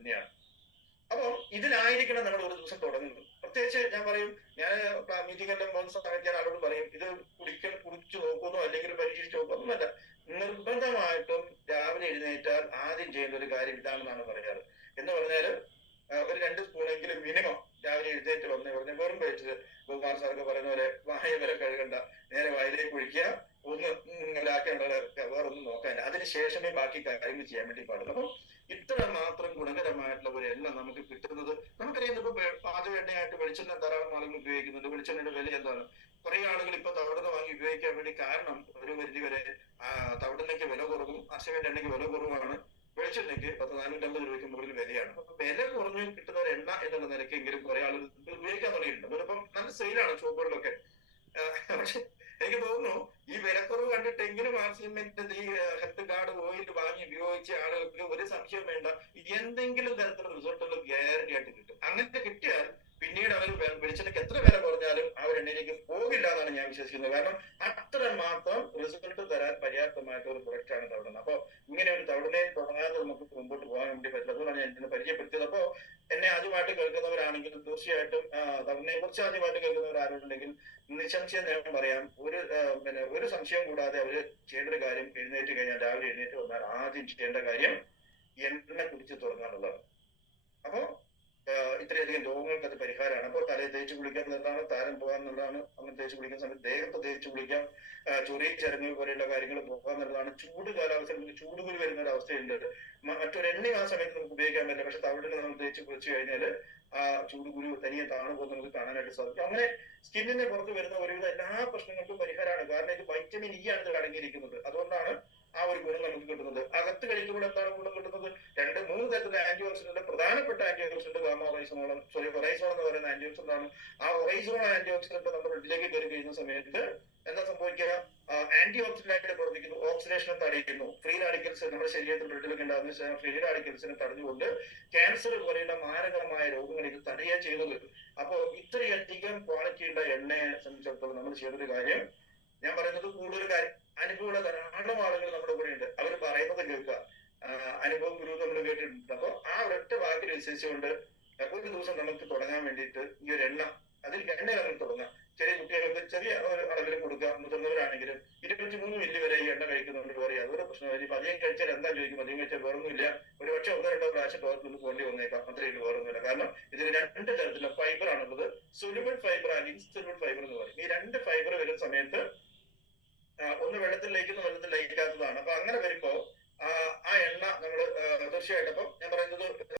തന്നെയാണ്. അപ്പം ഇതിലായിരിക്കണം നമ്മൾ ഒരു ദിവസം തുടങ്ങുന്നത്. പ്രത്യേകിച്ച് ഞാൻ പറയും, ഞാൻ മീറ്റിംഗ് എല്ലാം പോകുന്ന സമയത്ത് ഞാൻ അവരോട് പറയും, ഇത് കുടിച്ചു നോക്കുന്നോ അല്ലെങ്കിൽ പരീക്ഷിച്ച് നോക്കുന്നോ ഒന്നല്ല, നിർബന്ധമായിട്ടും രാവിലെ എഴുന്നേറ്റാൽ ആദ്യം ചെയ്യേണ്ട ഒരു കാര്യം ഇതാണെന്നാണ് പറയാറ്. എന്ന് പറഞ്ഞാല് ഒരു 2 സ്പൂണെങ്കിലും മിനിമം രാവിലെ എഴുന്നേറ്റ് വന്ന് പറഞ്ഞ വെറും വയറ്റില് ഗോകുമാർ സാറൊക്കെ പറയുന്ന പോലെ വായ വരെ കഴുകണ്ട, നേരെ വായിലേക്ക് ഒഴിക്കുക, ഒന്ന് ഇങ്ങനെയാക്കേണ്ട, വേറൊന്നും നോക്കാൻ, അതിനുശേഷമേ ബാക്കി കാര്യങ്ങൾ ചെയ്യാൻ വേണ്ടി പാടുള്ളൂ. അപ്പം ഇത്ര മാത്രം ഗുണകരമായിട്ടുള്ള ഒരു എണ്ണ നമുക്ക് കിട്ടുന്നത്, നമുക്കറിയാം ഇപ്പൊ പാചക എണ്ണയായിട്ട് വെളിച്ചെണ്ണ ധാരാളം ആളുകൾ ഉപയോഗിക്കുന്നുണ്ട്. വെളിച്ചെണ്ണയുടെ വില എന്താണ്? കുറെ ആളുകൾ ഇപ്പൊ തവിടെണ്ണ വാങ്ങി ഉപയോഗിക്കാൻ വേണ്ടി കാരണം ഒരു പരിധി വരെ തവിടെണ്ണയ്ക്ക് വില കുറവും അസമയത്ത് എണ്ണയ്ക്ക് വില കുറവാണ്. വെളിച്ചെണ്ണയ്ക്ക് 450 രൂപയ്ക്ക് മുകളിൽ വിലയാണ്. അപ്പൊ വില കുറഞ്ഞ് കിട്ടുന്ന ഒരു എണ്ണ എന്നുള്ള നിലയ്ക്കെങ്കിലും കുറെ ആളുകൾ ഉപയോഗിക്കാൻ തുടങ്ങിയിട്ടുണ്ട്. അതിപ്പം നല്ല സെയിലാണ് ഷോപ്പുകളിലൊക്കെ. പക്ഷെ എനിക്ക് തോന്നുന്നു ഈ വിലക്കുറവ് കണ്ടിട്ടെങ്കിലും ആർസിമെന്റ് ഈ ഹെൽത്ത് കാർഡ് ഓയിൽ വാങ്ങി ഉപയോഗിച്ച ആളുകൾക്ക് ഒരു സംശയം വേണ്ട, എന്തെങ്കിലും തരത്തിലുള്ള റിസൾട്ടുകൾ ഗ്യാരണ്ടി ആയിട്ട് കിട്ടും. അങ്ങനെ കിട്ടിയാൽ പിന്നീട് അവർ വെളിച്ചെണ്ണയ്ക്ക് എത്ര വില കുറഞ്ഞാലും അവർ എണ്ണയിലേക്ക് പോകില്ല എന്നാണ് ഞാൻ വിശ്വസിക്കുന്നത്. കാരണം അത്ര മാത്രം റിസൾട്ട് തരാൻ പര്യാപ്തമായിട്ട് ഒരു പ്രൊഡക്റ്റാണ് തവിടെണ്ണ. അപ്പൊ ഇങ്ങനെ ഒരു തവിടെണ്ണയെ തുടങ്ങാതെ നമുക്ക് മുമ്പോട്ട് പോകാൻ വേണ്ടി പറ്റില്ല. അതുകൊണ്ടാണ് ഞാൻ ഇതിനെ പരിചയപ്പെടുത്തിയത്. അപ്പോ എന്നെ ആദ്യമായിട്ട് കേൾക്കുന്നവരാണെങ്കിൽ തീർച്ചയായിട്ടും തവിടെണ്ണയെ കുറിച്ച് ആദ്യമായിട്ട് കേൾക്കുന്നവർ ആരുണ്ടെങ്കിൽ നിസ്സംശയം ഞാൻ പറയാം, ഒരു സംശയം കൂടാതെ അവര് ചെയ്യേണ്ട ഒരു കാര്യം, എഴുന്നേറ്റ് കഴിഞ്ഞാൽ രാവിലെ എഴുന്നേറ്റ് വന്നാൽ ആദ്യം ചെയ്യേണ്ട കാര്യം എണ്ണ കുടിച്ച് തുടങ്ങാനുള്ളതാണ്. അപ്പോ ഇത്രയധികം രോഗങ്ങൾക്ക് അത് പരിഹാരമാണ്. അപ്പോൾ തലയിൽ തേച്ച് കുളിക്കാൻ എന്നുള്ളതാണ്, താരം പോകാൻ എന്നുള്ളതാണ്. അങ്ങനെ തേച്ച് കുളിക്കുന്ന സമയത്ത് ദേഹത്ത് തേച്ച് കുളിക്കാം, ചൊറിയ ചരങ്ങ് പോലെയുള്ള കാര്യങ്ങൾ പോകാൻ എന്നുള്ളതാണ്. ചൂട് കാലാവസ്ഥയിൽ ചൂടുകുരു വരുന്ന ഒരു അവസ്ഥയുണ്ട്. മറ്റൊരു എണ്ണയും ആ സമയത്ത് നമുക്ക് ഉപയോഗിക്കാൻ പറ്റില്ല. പക്ഷെ തവിടിന് നമ്മൾ തേച്ച് കുളിച്ചു കഴിഞ്ഞാൽ ആ ചൂടുകുരു തനിയെ താണു പോകുന്നത് നമുക്ക് കാണാനായിട്ട് സാധിക്കും. അങ്ങനെ സ്കിന്നിന് പുറത്ത് വരുന്ന ഒരുവിധ എല്ലാ പ്രശ്നങ്ങൾക്കും പരിഹാരമാണ്. കാരണം ഇത് വൈറ്റമിൻ ഇ ആണ് ഇതിൽ അടങ്ങിയിരിക്കുന്നത്. അതുകൊണ്ടാണ് ആ ഒരു ഗുണം നമുക്ക് കിട്ടുന്നത്. അകത്ത് കഴിക്കുമ്പോൾ എന്താണ് ഗുണം കിട്ടുന്നത്? 2-3 തരത്തിലുള്ള ആന്റി ഓക്സിഡന്റ്, പ്രധാനപ്പെട്ട ആന്റി ഓക്സിഡന്റ് ഗാമ ഒറൈസോൾ എന്ന് പറയുന്ന ആന്റി ഓക്സിഡന്റ് ആണ്. ആ ഒറൈസോൾ ആന്റി ഓക്സിഡന്റ് നമ്മുടെ ബ്ലഡിലേക്ക് കയറി കഴിയുന്ന സമയത്ത് എന്താ സംഭവിക്കുക? ആന്റി ഓക്സിഡന്റ് ആയിട്ട് പ്രവർത്തിക്കുന്നു, ഓക്സിഡേഷനെ തടയുന്നു. ഫ്രീ റാഡിക്കൽസ് നമ്മുടെ ശരീരത്തിൽ ബ്ലഡിലേക്ക് ഉണ്ടാകുന്ന ഫ്രീ റാഡിക്കൽസിനെ തടഞ്ഞുകൊണ്ട് ക്യാൻസർ പോലെയുള്ള മാരകമായ രോഗങ്ങൾ ഇത് തടയുക ചെയ്യുന്നത്. അപ്പോ ഇത്രയധികം ക്വാളിറ്റി ഉള്ള എണ്ണയെ സംബന്ധിച്ചിടത്തോളം നമ്മൾ ചെയ്തൊരു കാര്യം, ഞാൻ പറയുന്നത് കൂടുതൽ കാര്യം അനുഭവമുള്ള ധാരാളം ആളുകൾ നമ്മുടെ കൂടെ ഉണ്ട്. അവർ പറയുന്നത് കേൾക്കുക, അനുഭവം ഗുരു നമ്മൾ കേട്ടിട്ടുണ്ട്. അപ്പൊ ആ ഒരൊറ്റ വാക്കിൽ വിശ്വസിച്ചുകൊണ്ട് ഒരു ദിവസം നമുക്ക് തുടങ്ങാൻ വേണ്ടിയിട്ട് ഈ ഒരു എണ്ണ, അതിൽ എണ്ണ നമ്മൾ തുടങ്ങാം. ചെറിയ കുട്ടികൾക്ക് ചെറിയ അളവിൽ കൊടുക്കുക. മുതിർന്നവരാണെങ്കിലും 23 മില്ലി വരെ ഈ എണ്ണ കഴിക്കുന്നുണ്ട് പറയാം, അതൊരു പ്രശ്നമില്ല. ഇപ്പൊ അധികം കഴിച്ചാൽ എന്താ ചോദിക്കും? അധികം കഴിച്ചാൽ വേറൊന്നുമില്ല, ഒരു പക്ഷെ 1-2 പ്രാവശ്യം ടോയ്ലറ്റിൽ പോകേണ്ടി വന്നേക്കാം, അത്രയും വേറൊന്നുമില്ല. കാരണം ഇതിന് 2 തരത്തിലുള്ള ഫൈബർ ആണുള്ളത്. Soluble fibre and insoluble fibre എന്ന് പറയും. ഈ 2 ഫൈബർ വരുന്ന സമയത്ത് ഒന്ന് വെള്ളത്തിൽ ലയിക്കുന്ന, വെള്ളത്തിൽ ലയിക്കാത്തതാണ്. അപ്പൊ അങ്ങനെ വരുമ്പോ ആ എണ്ണ നമ്മൾ തീർച്ചയായിട്ടും, അപ്പം ഞാൻ പറയുന്നത്